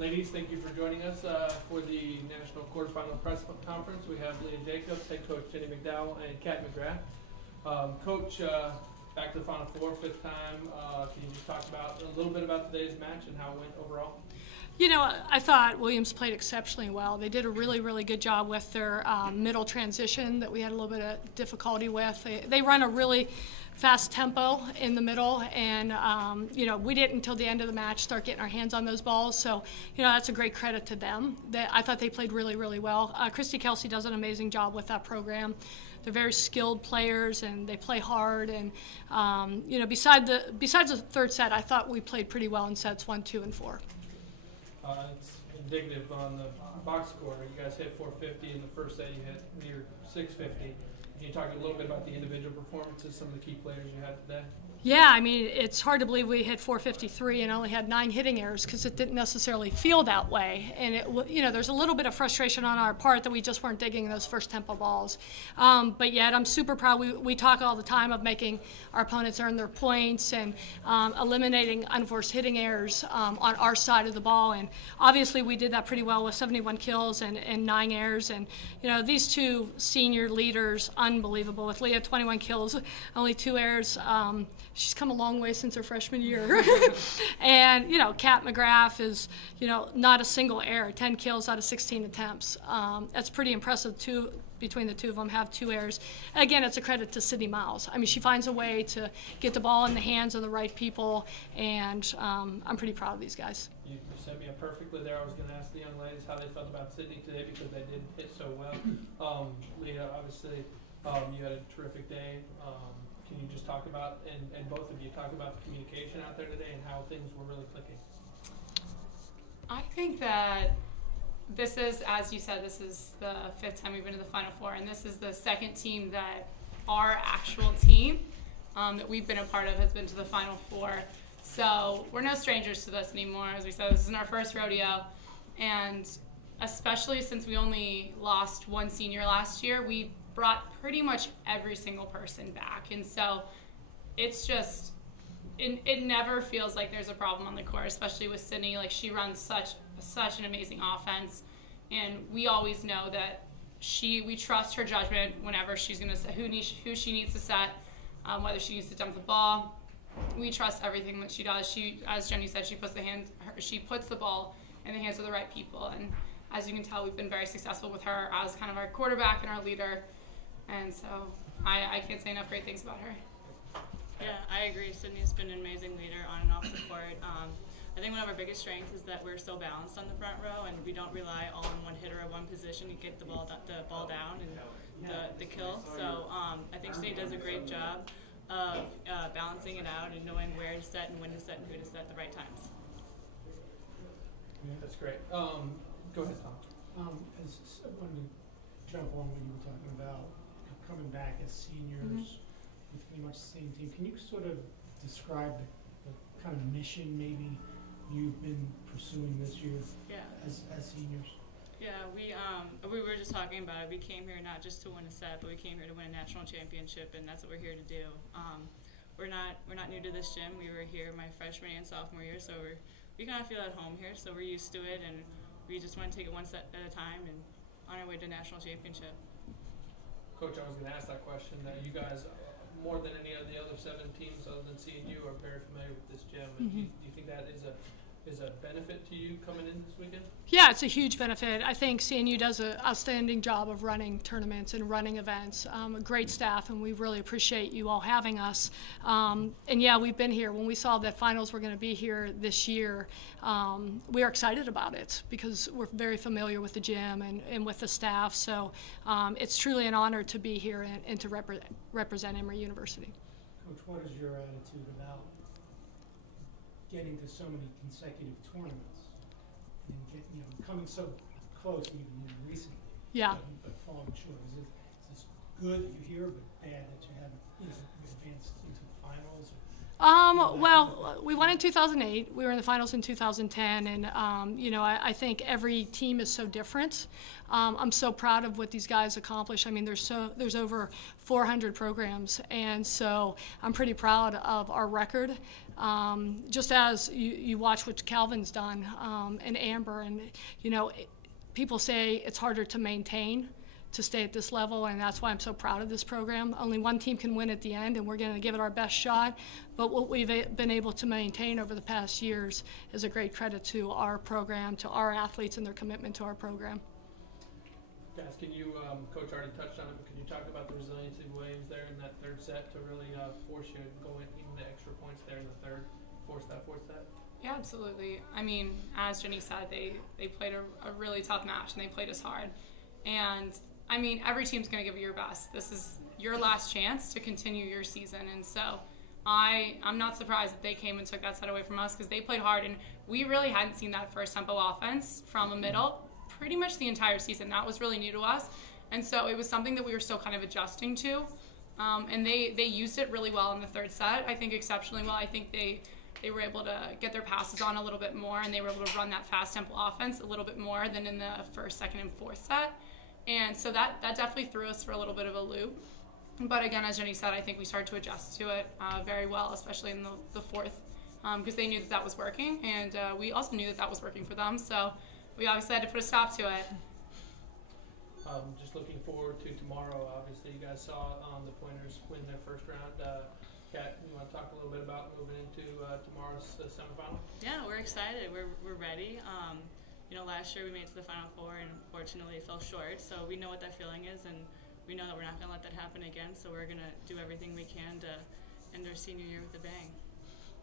Ladies, thank you for joining us for the National Quarterfinal Press Conference. We have Leah Jacobs, head coach Jenny McDowell, and Kat McGrath. Coach, back to the Final Four, fifth time. Can you just talk about a little bit about today's match and how it went overall? You know, I thought Williams played exceptionally well. They did a really, really good job with their middle transition that we had a little bit of difficulty with. They run a really fast tempo in the middle, and you know, we didn't until the end of the match start getting our hands on those balls. So, you know, that's a great credit to them. I thought they played really, really well. Christy Kelsey does an amazing job with that program. They're very skilled players, and they play hard. And you know, besides the third set, I thought we played pretty well in sets 1, 2, and 4. It's indicative on the box score. You guys hit 450 in the first set. You hit near 650. Can you talk a little bit about the individual performances, some of the key players you had today? Yeah, I mean, it's hard to believe we hit 453 and only had 9 hitting errors because it didn't necessarily feel that way. And, you know, there's a little bit of frustration on our part that we just weren't digging those first tempo balls. But yet I'm super proud. We talk all the time of making our opponents earn their points and eliminating unforced hitting errors on our side of the ball. And obviously we did that pretty well with 71 kills and 9 errors. And, you know, these two senior leaders, unbelievable. With Leah, 21 kills, only 2 errors. She's come a long way since her freshman year. And, you know, Kat McGrath is, you know, not a single error, 10 kills out of 16 attempts. That's pretty impressive, too. Between the two of them have 2 errors. Again, it's a credit to Sydney Miles. I mean, she finds a way to get the ball in the hands of the right people, and I'm pretty proud of these guys. You set me up perfectly there. I was going to ask the young ladies how they felt about Sydney today because they did hit so well. Leah, obviously, you had a terrific day. Can you just talk about, and both of you talk about the communication out there today and how things were really clicking? I think that this is, as you said, this is the 5th time we've been to the Final Four, and this is the 2nd team that our actual team that we've been a part of has been to the Final Four. So we're no strangers to this anymore. As we said, this is our first rodeo, and especially since we only lost 1 senior last year, we brought pretty much every single person back. And so it's just, it never feels like there's a problem on the court, especially with Sydney. Like, she runs such an amazing offense, and we always know that we trust her judgment whenever she's going to set who she needs to set, whether she needs to dump the ball. We trust everything that she does. She, as Jenny said, she puts the ball in the hands of the right people, and as you can tell, we've been very successful with her as kind of our quarterback and our leader. And so I can't say enough great things about her. Yeah, I agree. Sydney's been an amazing leader on and off the court. I think one of our biggest strengths is that we're so balanced on the front row, and we don't rely all on one hitter or one position to get the ball down and the kill. So I think Sydney does a great job of balancing it out and knowing where to set and when to set and who to set at the right times. Yeah, that's great. Go ahead, Tom. I wanted to jump on what you were talking about, coming back as seniors with pretty much the same team. Can you sort of describe the kind of mission maybe you've been pursuing this year as seniors? Yeah, we were just talking about it. We came here not just to win a set, but we came here to win a national championship, and that's what we're here to do. We're not new to this gym. We were here my freshman and sophomore year, so we kind of feel at home here. So we're used to it, and we just want to take it one set at a time and on our way to national championship. Coach, I was going to ask that question. You guys, more than any of the other 7 teams other than CNU, are very familiar with this gym. Mm-hmm. Do you think that is a benefit to you coming in this weekend? Yeah, it's a huge benefit. I think CNU does an outstanding job of running tournaments and running events. A great staff, and we really appreciate you all having us. And yeah, we've been here. When we saw that finals were going to be here this year, we are excited about it because we're very familiar with the gym and with the staff. So it's truly an honor to be here and to represent Emory University. Coach, what is your attitude about getting to so many consecutive tournaments and coming so close even recently? Yeah. But falling short. Is this good that you're here, but bad that you haven't advanced into the finals? Well, we won in 2008. We were in the finals in 2010, and I think every team is so different. I'm so proud of what these guys accomplish. I mean, there's over 400 programs, and so I'm pretty proud of our record. Just as you watch what Calvin's done, and Amber, and people say it's harder to maintain, to stay at this level, and that's why I'm so proud of this program. Only one team can win at the end, and we're going to give it our best shot. But what we've been able to maintain over the past years is a great credit to our program, to our athletes, and their commitment to our program. Guys, can you, Coach already touched on it, but can you talk about the resiliency of Williams there in that third set to really force you to go in even the extra points there in the third, force that fourth set? Yeah, absolutely. I mean, as Jenny said, they played a really tough match, and they played us hard. And I mean, every team's going to give it your best. This is your last chance to continue your season. And so I'm not surprised that they came and took that set away from us, because they played hard. And we really hadn't seen that first tempo offense from a middle pretty much the entire season. That was really new to us. And so it was something that we were still kind of adjusting to. And they used it really well in the third set, I think exceptionally well. I think they were able to get their passes on a little bit more, and they were able to run that fast tempo offense a little bit more than in the first, second, and fourth set. And so that definitely threw us for a little bit of a loop. But again, as Jenny said, I think we started to adjust to it very well, especially in the fourth, because they knew that was working, and we also knew that was working for them. So we obviously had to put a stop to it. Just looking forward to tomorrow. Obviously, you guys saw the Pointers win their first round. Kat, you want to talk a little bit about moving into tomorrow's semifinal? Yeah, we're excited. We're ready. Last year we made it to the Final Four and fortunately fell short. So we know what that feeling is, and we know that we're not going to let that happen again. So we're going to do everything we can to end our senior year with a bang.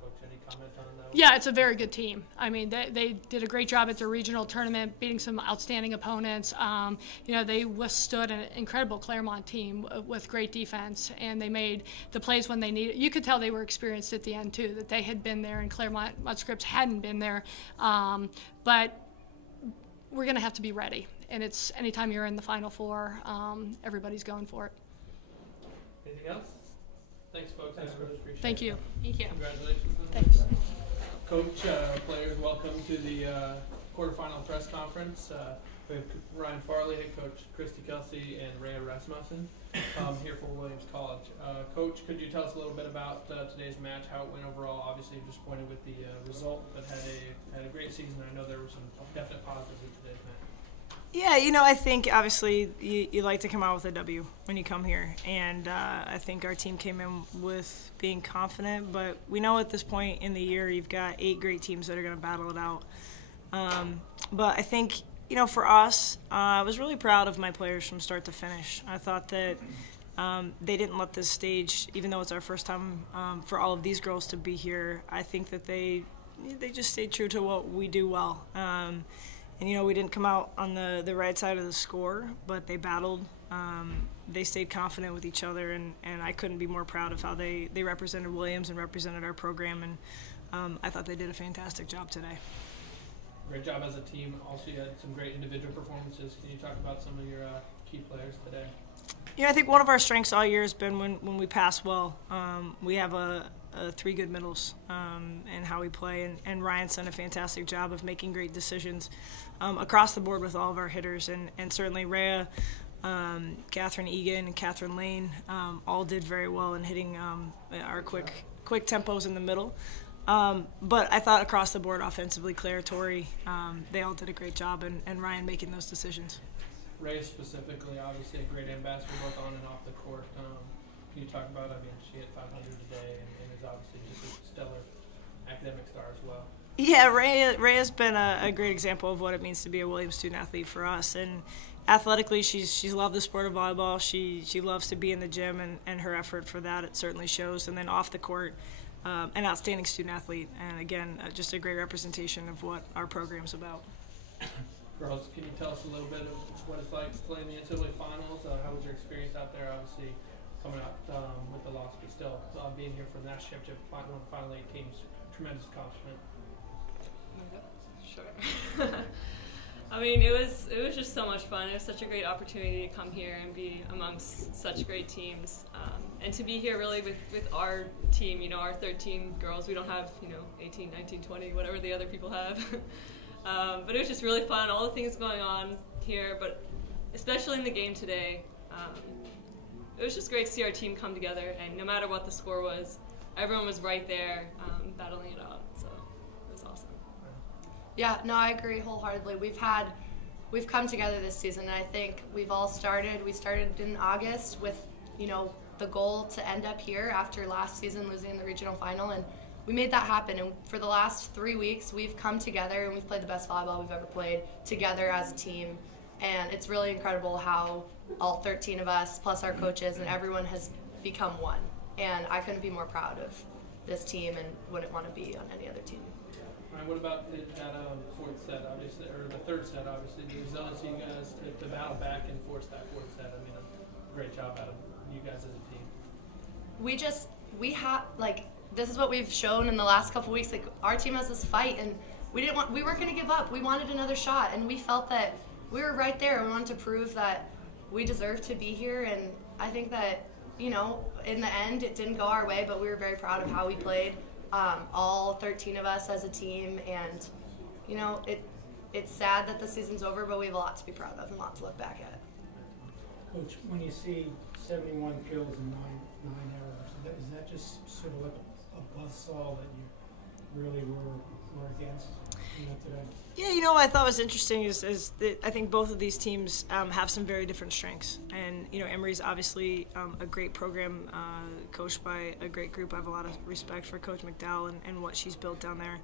Coach, any comment on that? Yeah, it's a very good team. I mean, they did a great job at the regional tournament, beating some outstanding opponents. They withstood an incredible Claremont team with great defense, and they made the plays when they needed. You could tell they were experienced at the end, too, that they had been there, and Claremont Mudscripts hadn't been there. But we're going to have to be ready. And it's anytime you're in the Final Four, everybody's going for it. Anything else? Thanks, folks. I really appreciate it. Thank you. Thank you. Congratulations. Thanks. Coach, players, welcome to the quarterfinal press conference. We have Ryan Farley, head coach Christy Kelsey, and Rhea Rasmussen here for Williams College. Coach, could you tell us a little bit about today's match, how it went overall? Obviously, you're disappointed with the result, but had a great season. I know there were some definite positives in today's match. Yeah, I think obviously you like to come out with a W when you come here, and I think our team came in with being confident, but we know at this point in the year you've got 8 great teams that are going to battle it out. But I think, for us, I was really proud of my players from start to finish. I thought that they didn't let this stage, even though it's our first time for all of these girls to be here, I think that they just stayed true to what we do well. And, we didn't come out on the right side of the score, but they battled. They stayed confident with each other, and I couldn't be more proud of how they represented Williams and represented our program, and I thought they did a fantastic job today. Great job as a team. Also, you had some great individual performances. Can you talk about some of your key players today? I think one of our strengths all year has been when we pass well. We have 3 good middles and how we play, and Ryan's done a fantastic job of making great decisions across the board with all of our hitters, and certainly Rhea, Catherine Egan, and Catherine Lane all did very well in hitting our quick tempos in the middle. But I thought across the board offensively, Claire, Tori, they all did a great job, and Ryan making those decisions. Rhea specifically, obviously a great ambassador both on and off the court. Can you talk about, she hit 500 today and is obviously just a stellar academic star as well. Yeah, Rhea's been a great example of what it means to be a Williams student athlete for us. And athletically, she's loved the sport of volleyball. She loves to be in the gym, and her effort for that, it certainly shows. And then off the court, an outstanding student athlete. And again, just a great representation of what our program's about. Girls, can you tell us a little bit of what it's like playing the NCAA finals? How was your experience out there? Obviously, coming out with the loss, but still being here for the national championship, one of the final 8 teams, tremendous accomplishment. Sure. It was just so much fun. It was such a great opportunity to come here and be amongst such great teams. and to be here really with our team, our 13 girls. We don't have 18, 19, 20, whatever the other people have. But it was just really fun. All the things going on here, but especially in the game today. It was just great to see our team come together, and no matter what the score was, everyone was right there battling it out. So it was awesome. Yeah, no, I agree wholeheartedly. We've come together this season, and I think we started in August with, the goal to end up here after last season losing in the regional final, and we made that happen. And for the last 3 weeks, we've come together and we've played the best volleyball we've ever played together as a team. And it's really incredible how all 13 of us, plus our coaches, and everyone has become one. And I couldn't be more proud of this team and wouldn't want to be on any other team. All right, what about that fourth set, obviously, or the third set, obviously, the resilience you guys to battle back and force that fourth set? I mean, a great job out of you guys as a team. This is what we've shown in the last couple weeks. Like, our team has this fight, and we weren't going to give up. We wanted another shot, and we felt that we were right there. We wanted to prove that we deserved to be here, and I think that, in the end, it didn't go our way, but we were very proud of how we played, all 13 of us as a team, and, it's sad that the season's over, but we have a lot to be proud of and a lot to look back at. Coach, when you see 71 kills and nine errors, is that just sort of like a buzzsaw that you really were against today? Yeah, what I thought was interesting is that I think both of these teams have some very different strengths. And, Emory's obviously a great program coached by a great group. I have a lot of respect for Coach McDowell and what she's built down there.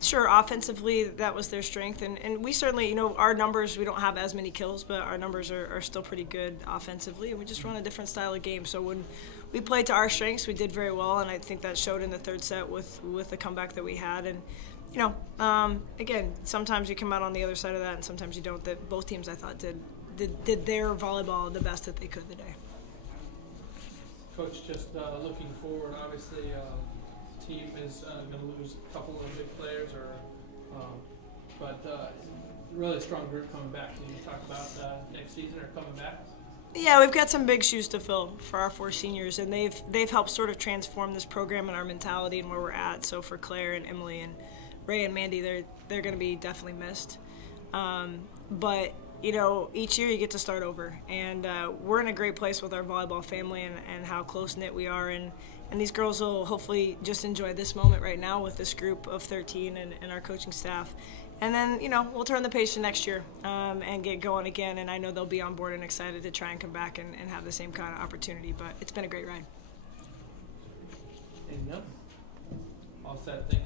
Sure, offensively, that was their strength. And we certainly, our numbers, we don't have as many kills, but our numbers are still pretty good offensively. And we just run a different style of game. So when we played to our strengths, we did very well. And I think that showed in the third set with the comeback that we had. And, again, sometimes you come out on the other side of that and sometimes you don't. That both teams, I thought, did their volleyball the best that they could today. Coach, just looking forward, obviously, team is going to lose a couple of big players, but really strong group coming back. Can you talk about next season or coming back? Yeah, we've got some big shoes to fill for our 4 seniors, and they've helped sort of transform this program and our mentality and where we're at. So for Claire and Emily and Ray and Mandy, they're going to be definitely missed. But each year you get to start over, and we're in a great place with our volleyball family and how close-knit we are, and these girls will hopefully just enjoy this moment right now with this group of 13 and our coaching staff. And then, we'll turn the page to next year and get going again, and I know they'll be on board and excited to try and come back and have the same kind of opportunity, but it's been a great ride. All set. Thank you.